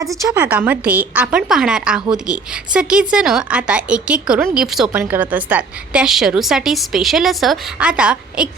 आजच्या भागामध्ये आपण पाहणार आहोत की सगळीच जण आता एक एक करून गिफ्ट्स ओपन करत असतात। त्या शरूसाठी स्पेशल असं आता एक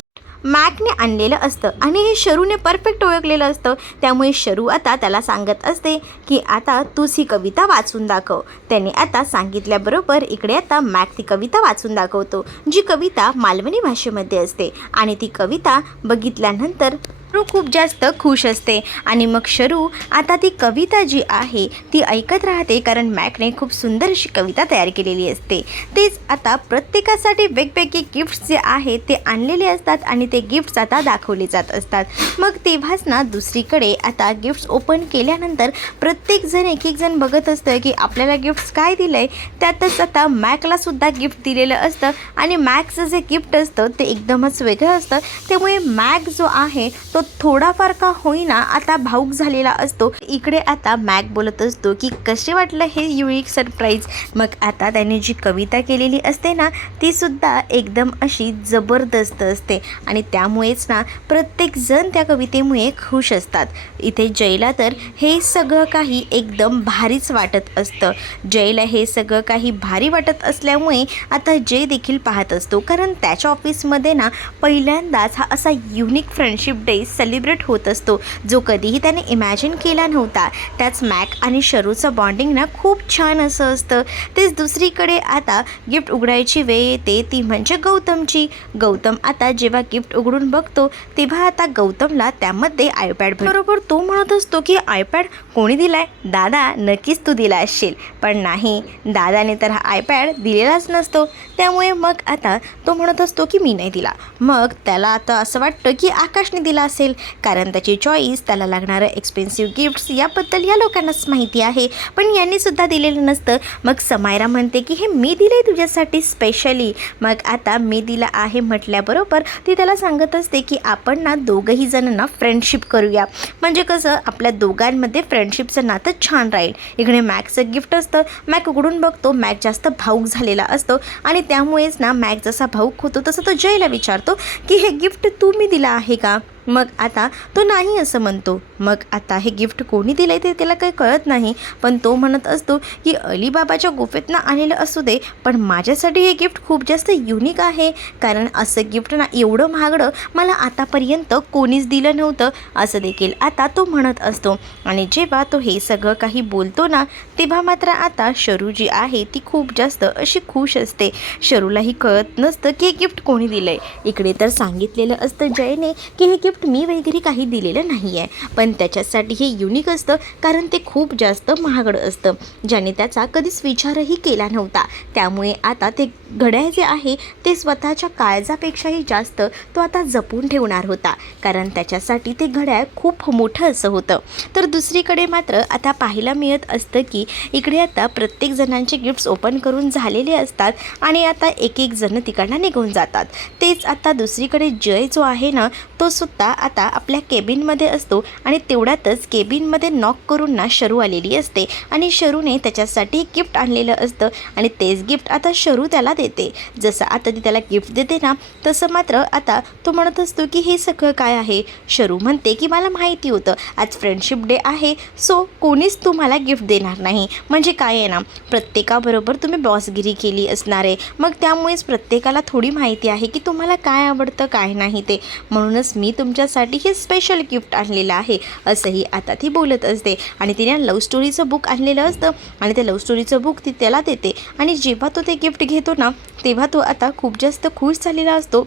मॅकने आणलेलं असतं आणि हे शरूने परफेक्ट ओळखलेलं असतं। त्यामुळे शरू आता त्याला सांगत असते की आता तूच ही कविता वाचून दाखव। त्याने आता सांगितल्याबरोबर इकडे आता मॅक ती कविता वाचून दाखवतो, जी कविता मालवणी भाषेमध्ये असते। आणि ती कविता बघितल्यानंतर शरू खूप जास्त खुश असते आणि मग शरू आता ती कविता जी आहे ती ऐकत राहते, कारण मॅकने खूप सुंदर अशी कविता तयार केलेली असते। तेच आता प्रत्येकासाठी वेगवेगळे गिफ्ट्स जे आहेत ते आणलेले असतात आणि ते गिफ्ट्स आता दाखवले जात असतात। मग तेव्हाच ना दुसरीकडे आता गिफ्ट्स ओपन केल्यानंतर प्रत्येकजण एक एक जण बघत असतं की आपल्याला गिफ्ट्स काय दिलं आहे। त्यातच आता मॅकला सुद्धा गिफ्ट दिलेलं असतं आणि मॅकचं जे गिफ्ट असतं ते एकदमच वेगळं असतं। त्यामुळे मॅक जो आहे तो थोडाफार का होईना आता भावुक झालेला असतो। इकडे आता मॅक बोलत असतो की कसे वाटलं हे युनिक सरप्राईज। मग आता त्याने जी कविता केलेली असते ना ती सुद्धा एकदम अशी जबरदस्त असते आणि त्यामुळेच ना प्रत्येक जण त्या कवितेमुळे खुश असतात। इथे जयला तर हे सगळं काही एकदम भारीच वाटत असतं। जयला हे सगळं काही भारी वाटत असल्यामुळे आता जय देखील पाहत असतो, कारण त्याच्या ऑफिसमध्ये ना पहिल्यांदाच हा असा युनिक फ्रेंडशिप डे सेलिब्रेट होत असतो, जो कधीही त्याने इमॅजिन केला नव्हता। त्याच मॅक आणि शरूचं बॉन्डिंग ना खूप छान असं असतं। तेच दुसरीकडे आता गिफ्ट उघडायची वेळ येते, ती म्हणजे गौतमची। गौतम आता जेव्हा गिफ्ट उघडून बघतो तेव्हा आता गौतमला त्यामध्ये आयपॅड बरोबर तो म्हणत असतो की आयपॅड कोणी दिलाय? दादा, नक्कीच तू दिला असशील। पण नाही, दादाने तर हा आयपॅड दिलेलाच नसतो। त्यामुळे मग आता तो म्हणत असतो की मी नाही दिला। मग त्याला आता असं वाटतं की आकाशने दिला असेल, कारण त्याची चॉईस, त्याला लागणारं एक्सपेन्सिव्ह गिफ्ट्स याबद्दल या लोकांनाच माहिती आहे, पण यांनी सुद्धा दिलेलं नसतं। मग समायरा म्हणते की हे मी दिले तुझ्यासाठी स्पेशली। मग आता मी दिलं आहे म्हटल्याबरोबर ती त्याला सांगत असते की आपण ना दोघंही जणांना फ्रेंडशिप करूया, म्हणजे कसं आपल्या दोघांमध्ये फ्रेंडशिपचं नातं छान राहील। इकडे मॅकचं गिफ्ट असतं, मॅक उघडून बघतो, मॅक जास्त भावूक झालेला असतो आणि त्यामुळेच ना मॅक जसा भावूक होतो तसं तो जयला विचारतो की हे गिफ्ट तुम्ही दिलं आहे का? मग आता तो नाही असं म्हणतो। मग आता हे गिफ्ट कोणी दिलं आहे ते त्याला काही कळत नाही, पण तो म्हणत असतो की अलीबाबाच्या गुफेतनं आलेलं असू दे, पण माझ्यासाठी हे गिफ्ट खूप जास्त युनिक आहे, कारण असं गिफ्ट ना एवढं महागडं मला आतापर्यंत कोणीच दिलं नव्हतं, असं देखील आता तो म्हणत असतो। आणि जेव्हा तो हे सगळं काही बोलतो ना तेव्हा मात्र आता शरू जी आहे ती खूप जास्त अशी खुश असते। शरूलाही कळत नसतं की हे गिफ्ट कोणी दिलं आहे। इकडे तर सांगितलेलं असतं जयने की हे गिफ्ट मी वगैरे काही दिलेलं नाही आहे, पण त्याच्यासाठी हे युनिक असतं, कारण ते खूप जास्त महागडं असतं, ज्याने त्याचा कधीच विचारही केला नव्हता। त्यामुळे आता ते घड्याळ जे आहे ते स्वतःच्या काळजापेक्षाही जास्त तो आता जपून ठेवणार होता, कारण त्याच्यासाठी ते घड्याळ खूप मोठं असं होतं। तर दुसरीकडे मात्र आता पाहायला मिळत असतं की इकडे आता प्रत्येक जणांचे गिफ्ट्स ओपन करून झालेले असतात आणि आता एक एक जण तिकडनं निघून जातात। तेच आता दुसरीकडे जय जो आहे ना तो सुद्धा आता आपल्या केबिनमध्ये असतो आणि तेवढ्यातच केबिनमध्ये नॉक करून ना शरू आलेली असते आणि शरूने त्याच्यासाठी गिफ्ट आणलेलं असतं आणि तेच गिफ्ट आता शरू त्याला देते। जसं आता ती त्याला गिफ्ट देते ना तसं मात्र आता तो म्हणत असतो की हे सगळं काय आहे? शरू म्हणते की मला माहिती होतं आज फ्रेंडशिप डे आहे, सो कोणीच तुम्हाला गिफ्ट देणार नाही। म्हणजे काय आहे ना, प्रत्येकाबरोबर तुम्ही बॉसगिरी केली असणार आहे, मग त्यामुळेच प्रत्येकाला थोडी माहिती आहे की तुम्हाला काय आवडतं काय नाही ते, म्हणूनच मी तुमच्यासाठी हे स्पेशल गिफ्ट आणलेलं आहे, असंही आता ती बोलत असते। आणि तिने लव्ह स्टोरीचं बुक आणलेलं असतं आणि ते लव्ह स्टोरीचं बुक ती त्याला देते आणि जेव्हा तो ते गिफ्ट घेतो ना तेव्हा तो आता खूप जास्त खुश झालेला असतो।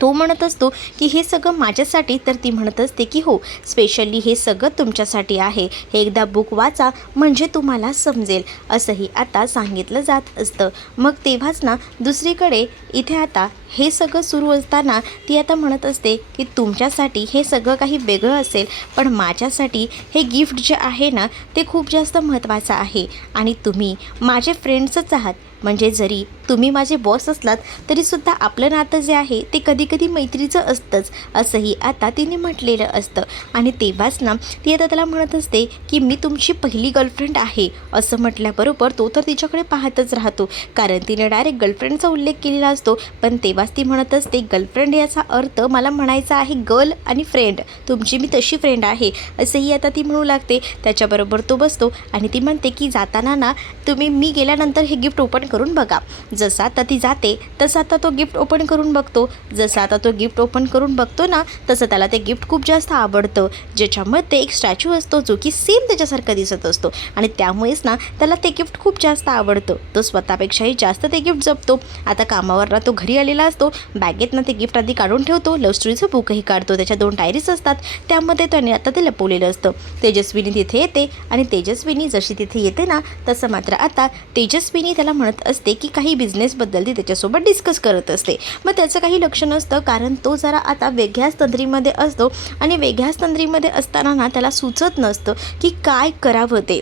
तो म्हणत असतो की हे सगळं माझ्यासाठी, तर ती म्हणत असते की हो, स्पेशली हे सगळं तुमच्यासाठी आहे, हे एकदा बुक वाचा म्हणजे तुम्हाला समजेल, असंही आता सांगितलं जात असतं। मग तेव्हाच ना दुसरीकडे इथे आता हे सगळं सुरू असताना ती आता म्हणत असते की तुमच्यासाठी हे सगळं काही वेगळं असेल, पण माझ्यासाठी हे गिफ्ट जे आहे ना ते खूप जास्त महत्त्वाचं आहे आणि तुम्ही माझे फ्रेंड्सच आहात, म्हणजे जरी तुम्ही माझे बॉस असलात तरीसुद्धा आपलं नातं जे आहे ते कधी कधी मैत्रीचं असतंच, असंही आता तिने म्हटलेलं असतं. आणि तेव्हाच ना ती आता त्याला म्हणत असते की मी तुमची पहिली गर्लफ्रेंड आहे. असं म्हटल्याबरोबर तो तर तिच्याकडे पाहतच राहतो, कारण तिने डायरेक्ट गर्लफ्रेंडचा उल्लेख केलेला असतो. पण तेव्हाच ती म्हणत असते गर्लफ्रेंड याचा अर्थ मला म्हणायचा आहे गर्ल आणि फ्रेंड, तुमची मी तशी फ्रेंड आहे असंही आता ती म्हणू लागते. त्याच्याबरोबर तो बसतो आणि ती म्हणते की जाताना ना तुम्ही मी गेल्यानंतर हे गिफ्ट ओपन करून बघा. जसा आता ती जाते तसा आता तो गिफ्ट ओपन करून बघतो. जसा आता तो गिफ्ट ओपन करून बघतो ना तसं त्याला ते गिफ्ट खूप जास्त आवडतं, ज्याच्यामध्ये एक स्टॅच्यू असतो जो की सेम त्याच्यासारखा दिसत असतो. आणि त्यामुळेच ना त्याला ते गिफ्ट खूप जास्त आवडतं. तो स्वतःपेक्षाही जास्त ते गिफ्ट जपतो. आता कामावरला तो घरी आलेला असतो, बॅगेतनं ते गिफ्ट आधी काढून ठेवतो, लव्ह स्टोरीचं बुकही काढतो. त्याच्या 2 डायरीज असतात, त्यामध्ये त्याने आता ते लपवलेलं असतं. तेजस्विनी तिथे येते आणि तेजस्विनी जशी तिथे येते ना तसं मात्र आता तेजस्विनी त्याला म्हणत असते की काही बिझनेसबद्दल ती त्याच्यासोबत डिस्कस करत असते. मग त्याचं काही लक्ष नसतं, कारण तो जरा आता वेगळ्याच तंद्रीमध्ये असतो आणि वेगळ्याच तंद्रीमध्ये असताना ना त्याला सुचत नसतं की काय करावं ते.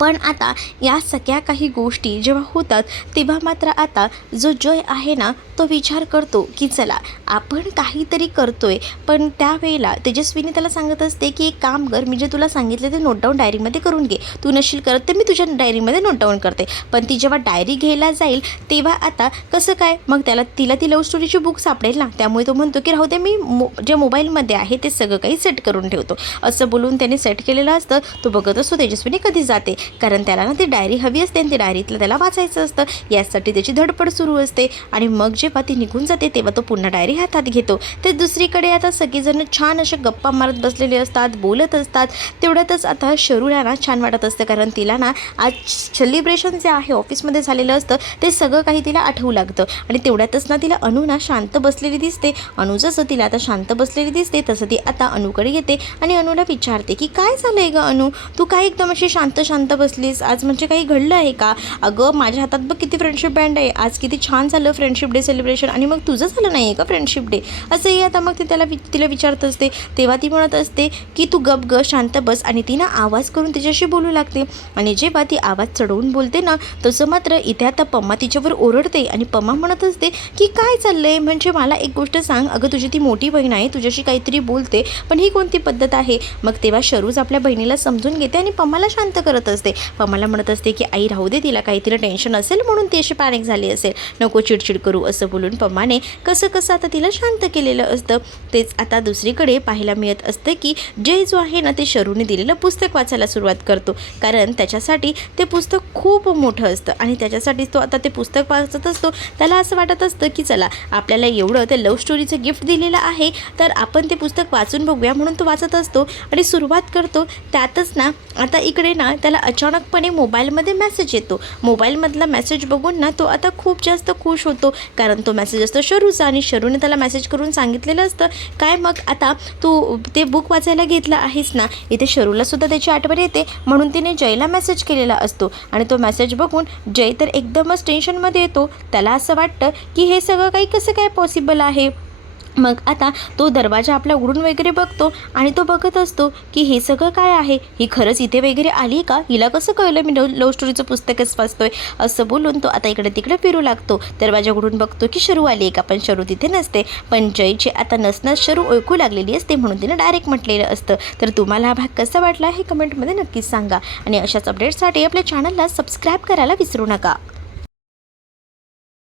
पण आता या सगळ्या काही गोष्टी जेव्हा होतात तेव्हा मात्र आता जो जय आहे ना तो विचार करतो की चला आपण काहीतरी करतोय. पण त्यावेळेला तेजस्विनी त्याला सांगत असते की एक काम कर, मी जे तुला सांगितले ते नोट डाऊन डायरीमध्ये करून घे, तू नशील करत तर मी तुझ्या डायरीमध्ये नोट डाऊन करते. पण ती जेव्हा डायरी घ्यायला जाईल तेव्हा आता कसं काय, मग तिला ती लव्ह स्टोरीची बुक सापडेल ना, त्यामुळे तो म्हणतो की राहू दे, मी जे मोबाईलमध्ये आहे ते सगळं काही सेट करून ठेवतो. असं बोलून त्याने सेट केलेलं असतं. तो बघत असतो तेजस्विनी कधी जाते, कारण त्याला ना ती डायरी हवी असते आणि ती डायरीतलं त्याला वाचायचं असतं. यासाठी त्याची धडपड सुरू असते. आणि मग जेव्हा ती निघून जाते तेव्हा तो पुन्हा डायरी हातात घेतो. ते दुसरीकडे आता सगळेजण छान असे गप्पा मारत बसलेले असतात, बोलत असतात. तेवढ्यातच आता शरूला ना छान वाटत असतं, कारण तिला ना आज सेलिब्रेशन जे आहे ऑफिसमध्ये झालेलं असतं ते सगळं काही तिला आठवू लागतं. आणि तेवढ्यातच ना तिला अनु ना शांत बसलेली दिसते. अनु जसं तिला आता शांत बसलेली दिसते तसं ती आता अनुकडे येते आणि अनुला विचारते की काय झालं आहे गं अनु, तू काय एकदम अशी शांत शांत बसलीस आज, म्हणजे काही घडलं आहे का? अगं माझ्या हातात बघ किती फ्रेंडशिप बँड आहे, आज किती छान झालं फ्रेंडशिप डे सेलिब्रेशन, आणि मग तुझं झालं नाही आहे का फ्रेंडशिप डे? असंही आता मग ती तिला विचारत असते. तेव्हा ती म्हणत असते की तू गप ग शांत बस, आणि ती ना आवाज करून तिच्याशी बोलू लागते. आणि जेव्हा ती आवाज चढवून बोलते ना तसं मात्र इथे आता पम्मा तिच्यावर ओरडते. आणि पम्मा म्हणत असते की काय चाललंय, म्हणजे मला एक गोष्ट सांग, अगं तुझी ती मोठी बहीण आहे, तुझ्याशी काहीतरी बोलते, पण ही कोणती पद्धत आहे? मग तेव्हा शरूज आपल्या बहिणीला समजून घेते आणि पम्माला शांत करत असते. पम्माला म्हणत असते की आई राहू दे, तिला काहीतरी टेन्शन असेल म्हणून ती अशी पॅनिक झाली असेल, नको चिडचिड करू, असं बोलून पम्माने कसं आता तिला शांत केलेलं असतं. तेच आता दुसरीकडे पाहायला मिळत असतं की जय जो आहे ना ते शरूने दिलेलं पुस्तक वाचायला सुरुवात करतो, कारण त्याच्यासाठी ते पुस्तक खूप मोठं असतं आणि त्याच्यासाठी तो आता ते पुस्तक वाचत असतो. त्याला असं वाटत असतं की चला आपल्याला एवढं ते लव्ह स्टोरीचं गिफ्ट दिलेलं आहे तर आपण ते पुस्तक वाचून बघूया, म्हणून तो वाचत असतो आणि सुरुवात करतो. त्यातच ना आता इकडे ना त्याला अचानकपणे मोबाईलमध्ये मेसेज येतो. मोबाईलमधला मेसेज बघून ना तो आता खूप जास्त खुश होतो, कारण तो मेसेज असतो शरूचा आणि शरूने त्याला मेसेज करून सांगितलेलं असतं काय मग आता तू ते बुक वाचायला घेतलं आहेस ना. इथे शरूला सुद्धा त्याची आठवण येते, म्हणून तिने जयला मेसेज केलेला असतो. आणि तो मेसेज बघून जय तर एकदमच टेन्शनमध्ये येतो. त्याला असं वाटतं की हे सगळं काही कसं काय पॉसिबल आहे. मग आता तो दरवाजा आपला उघडून वगैरे बघतो आणि तो बघत असतो की हे सगळं काय आहे, ही खरंच इथे वगैरे आली का, हिला कसं कळलं मी लव्ह स्टोरीचं पुस्तकच वाचतोय. असं बोलून तो आता इकडे तिकडे फिरू लागतो. दरवाजा उघडून बघतो की शरू आली आहे का, पण शरू तिथे नसते. पण जयची आता नसनस शरू ओळखू लागलेली असते, म्हणून तिने डायरेक्ट म्हटलेलं असतं. तर तुम्हाला हा भाग कसा वाटला हे कमेंटमध्ये नक्कीच सांगा आणि अशाच अपडेट्ससाठी आपल्या चॅनलला सबस्क्राईब करायला विसरू नका.